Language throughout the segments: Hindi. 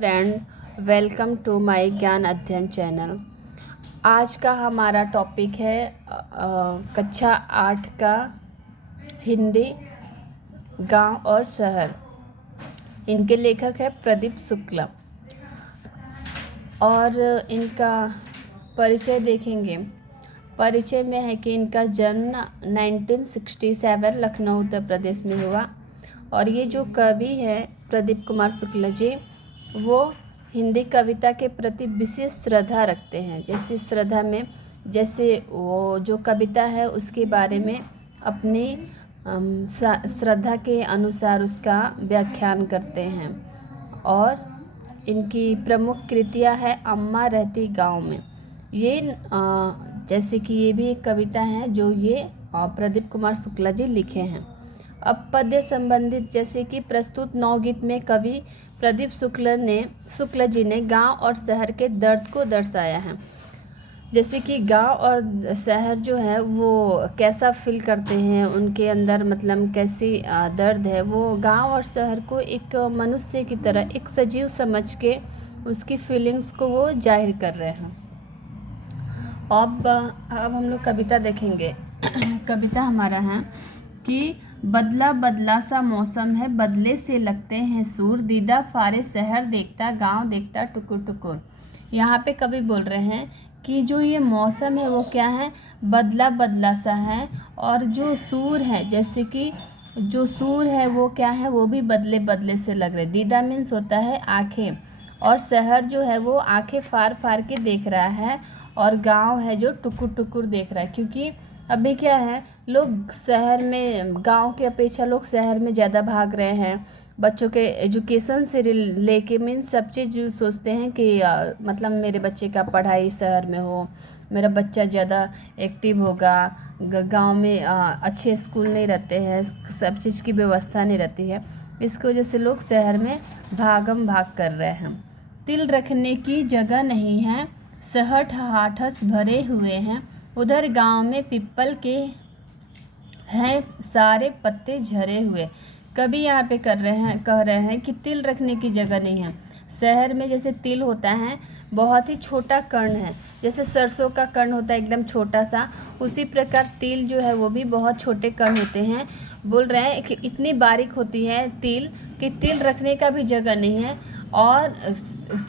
फ्रेंड, वेलकम टू माय ज्ञान अध्ययन चैनल। आज का हमारा टॉपिक है कक्षा 8 का हिंदी गांव और शहर। इनके लेखक है प्रदीप शुक्ला और इनका परिचय देखेंगे। परिचय में है कि इनका जन्म 1967 लखनऊ उत्तर प्रदेश में हुआ और ये जो कवि हैं प्रदीप कुमार शुक्ला जी, वो हिंदी कविता के प्रति विशेष श्रद्धा रखते हैं। जैसे श्रद्धा में जैसे वो जो कविता है उसके बारे में अपनी श्रद्धा के अनुसार उसका व्याख्यान करते हैं। और इनकी प्रमुख कृतियाँ है अम्मा रहती गांव में। ये जैसे कि ये भी एक कविता है जो ये प्रदीप कुमार शुक्ला जी लिखे हैं। अब पद्य संबंधित जैसे कि प्रस्तुत नवगीत में कवि प्रदीप शुक्ला जी ने गांव और शहर के दर्द को दर्शाया है। जैसे कि गांव और शहर जो है वो कैसा फील करते हैं, उनके अंदर मतलब कैसी दर्द है, वो गांव और शहर को एक मनुष्य की तरह एक सजीव समझ के उसकी फीलिंग्स को वो जाहिर कर रहे हैं। अब हम लोग कविता देखेंगे। कविता हमारा है कि बदला बदला सा मौसम है, बदले से लगते हैं सूर, दीदा फारे शहर देखता गांव देखता टुकुर टुकुर। यहाँ पे कवि बोल रहे हैं कि जो ये मौसम है वो क्या है, बदला बदला सा है, और जो सूर है जैसे कि जो सूर है वो क्या है, वो भी बदले बदले से लग रहे। दीदा मीन्स होता है आँखें, और शहर जो है वो आँखें फाड़ फाड़ के देख रहा है, और गांव है जो टुकुर टुकुर देख रहा है। क्योंकि अभी क्या है, लोग शहर में गांव के अपेक्षा लोग शहर में ज़्यादा भाग रहे हैं। बच्चों के एजुकेशन से लेके मीन्स सब चीज़ जो सोचते हैं कि मतलब मेरे बच्चे का पढ़ाई शहर में हो, मेरा बच्चा ज़्यादा एक्टिव होगा। गांव में अच्छे स्कूल नहीं रहते हैं, सब चीज़ की व्यवस्था नहीं रहती है। इसकी वजह से लोग शहर में भागम भाग कर रहे हैं। तिल रखने की जगह नहीं है, सहठ हाठस भरे हुए हैं, उधर गांव में पिप्पल के हैं सारे पत्ते झरे हुए। कभी यहाँ पे कह रहे हैं कि तिल रखने की जगह नहीं है। शहर में जैसे तिल होता है बहुत ही छोटा कण है, जैसे सरसों का कण होता है एकदम छोटा सा, उसी प्रकार तिल जो है वो भी बहुत छोटे कण होते हैं। बोल रहे हैं कि इतनी बारीक होती है तिल कि तिल रखने का भी जगह नहीं है, और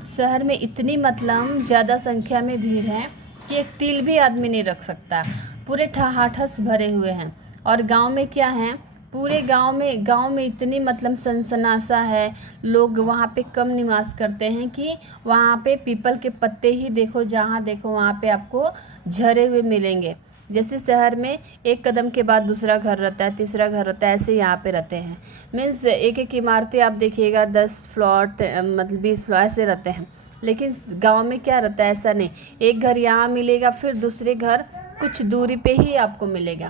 शहर में इतनी मतलब ज़्यादा संख्या में भीड़ है कि एक तिल भी आदमी नहीं रख सकता, पूरे ठहाठस भरे हुए हैं। और गांव में क्या है, पूरे गांव में इतनी मतलब सनसनासा है, लोग वहाँ पे कम निवास करते हैं कि वहाँ पे पीपल के पत्ते ही देखो, जहाँ देखो वहाँ पे आपको झरे हुए मिलेंगे। जैसे शहर में एक कदम के बाद दूसरा घर रहता है, तीसरा घर रहता है, ऐसे यहाँ पे रहते हैं। मीन्स एक एक इमारतें आप देखिएगा 10 फ्लॉट मतलब 20 फ्लॉट ऐसे रहते हैं। लेकिन गांव में क्या रहता है, ऐसा नहीं, एक घर यहाँ मिलेगा फिर दूसरे घर कुछ दूरी पे ही आपको मिलेगा,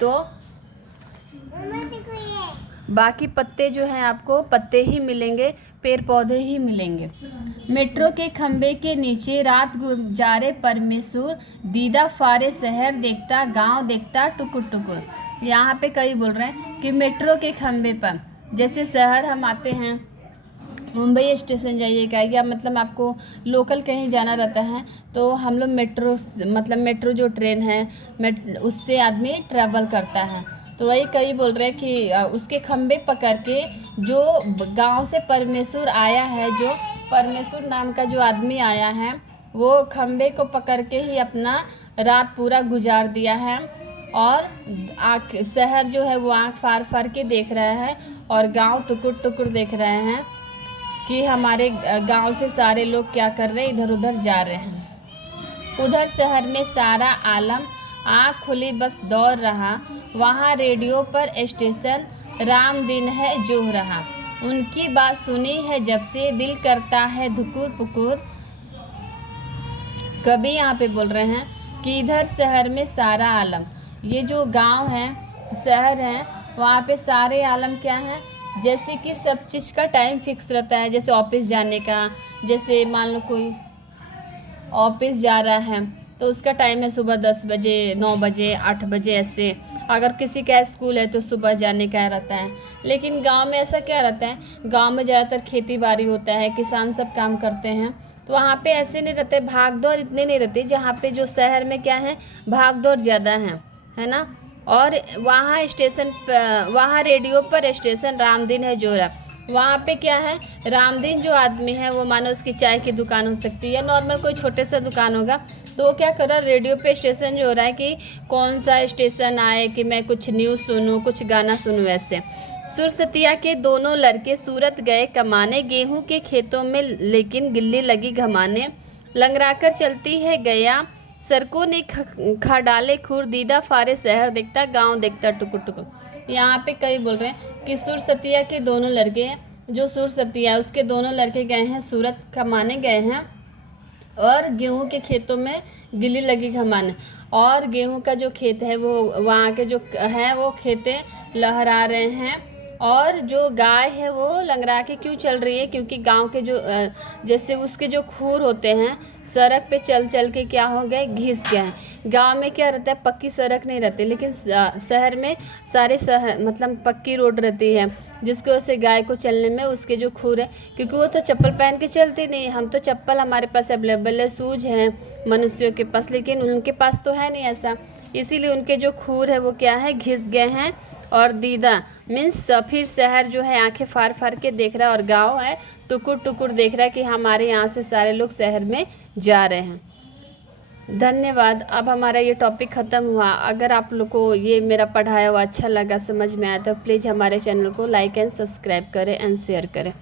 तो बाकी पत्ते जो हैं आपको पत्ते ही मिलेंगे, पेड़ पौधे ही मिलेंगे। मेट्रो के खंबे के नीचे रात गुजारे परमेश्वर, दीदा फारे शहर देखता गांव देखता टुकुर टुकुर। यहाँ पे कई बोल रहे हैं कि मेट्रो के खंबे पर, जैसे शहर हम आते हैं, मुंबई स्टेशन जाइएगा या मतलब आपको लोकल कहीं जाना रहता है तो हम लोग मेट्रो जो ट्रेन है उससे आदमी ट्रैवल करता है। तो वही कई बोल रहे हैं कि उसके खंबे पकड़ के जो गांव से परमेश्वर आया है, जो परमेश्वर नाम का जो आदमी आया है, वो खंबे को पकड़ के ही अपना रात पूरा गुजार दिया है, और शहर जो है वो आँख फाड़ फाड़ के देख रहा है, और गांव टुकुर टुकुर देख रहे हैं कि हमारे गांव से सारे लोग क्या कर रहे हैं, इधर उधर जा रहे हैं। उधर शहर में सारा आलम आँख खुली बस दौड़ रहा, वहाँ रेडियो पर स्टेशन राम दिन है जो रहा, उनकी बात सुनी है जब से दिल करता है धुकुर पुकुर। कभी यहाँ पे बोल रहे हैं कि इधर शहर में सारा आलम, ये जो गांव है शहर है वहाँ पे सारे आलम क्या हैं, जैसे कि सब चीज़ का टाइम फिक्स रहता है। जैसे ऑफिस जाने का, जैसे मान लो कोई ऑफिस जा रहा है तो उसका टाइम है सुबह 10 बजे, 9 बजे, 8 बजे ऐसे। अगर किसी का स्कूल है तो सुबह जाने का रहता है। लेकिन गांव में ऐसा क्या रहता है, गांव में ज़्यादातर खेती बाड़ी होता है, किसान सब काम करते हैं, तो वहाँ पे ऐसे नहीं रहते, भाग दौड़ इतने नहीं रहते जहाँ पे जो शहर में क्या है, भाग दौड़ ज़्यादा है ना। और वहाँ रेडियो पर स्टेशन रामदीन है जोरा। वहाँ पे क्या है, रामदीन जो आदमी है वो मानो उसकी चाय की दुकान हो सकती है या नॉर्मल कोई छोटे सा दुकान होगा, तो वो क्या कर रहा है, रेडियो पे स्टेशन जो हो रहा है कि कौन सा स्टेशन आए कि मैं कुछ न्यूज़ सुनूं, कुछ गाना सुनूं। ऐसे सुरसतिया के दोनों लड़के सूरत गए कमाने, गेहूं के खेतों में लेकिन गिल्ली लगी घमाने। लंगराकर चलती है गया, सड़कों ने खा डाले खूर, दीदा फारे शहर देखता, गांव देखता टुकुर टुकुर। यहाँ पे कई बोल रहे हैं कि सुरसतिया के दोनों लड़के, जो सुरसतिया उसके दोनों लड़के गए हैं सूरत कमाने गए हैं और गेहूं के खेतों में गिल्ली लगी घमाने। और गेहूं का जो खेत है वो वहाँ के जो है वो खेतें लहरा रहे हैं। और जो गाय है वो लंगड़ा के क्यों चल रही है, क्योंकि गांव के जो जैसे उसके जो खूर होते हैं सड़क पे चल चल के क्या हो गए, घिस गए हैं। गांव में क्या रहता है, पक्की सड़क नहीं रहती, लेकिन शहर में सारे शहर मतलब पक्की रोड रहती है, जिसकी वजह से गाय को चलने में उसके जो खूर है, क्योंकि वो तो चप्पल पहन के चलती नहीं। हम तो चप्पल हमारे पास अवेलेबल है, शूज हैं मनुष्यों के पास, लेकिन उनके पास तो है नहीं ऐसा, इसीलिए उनके जो खूर है वो क्या है, घिस गए हैं। और दीदा मीन्स फिर शहर जो है आंखें फाड़ फाड़ के देख रहा है, और गांव है टुकुर टुकुर देख रहा है कि हमारे यहाँ से सारे लोग शहर में जा रहे हैं। धन्यवाद। अब हमारा ये टॉपिक ख़त्म हुआ। अगर आप लोग को ये मेरा पढ़ाया हुआ अच्छा लगा, समझ में आया, तो प्लीज़ हमारे चैनल को लाइक एंड सब्सक्राइब करें एंड शेयर करें।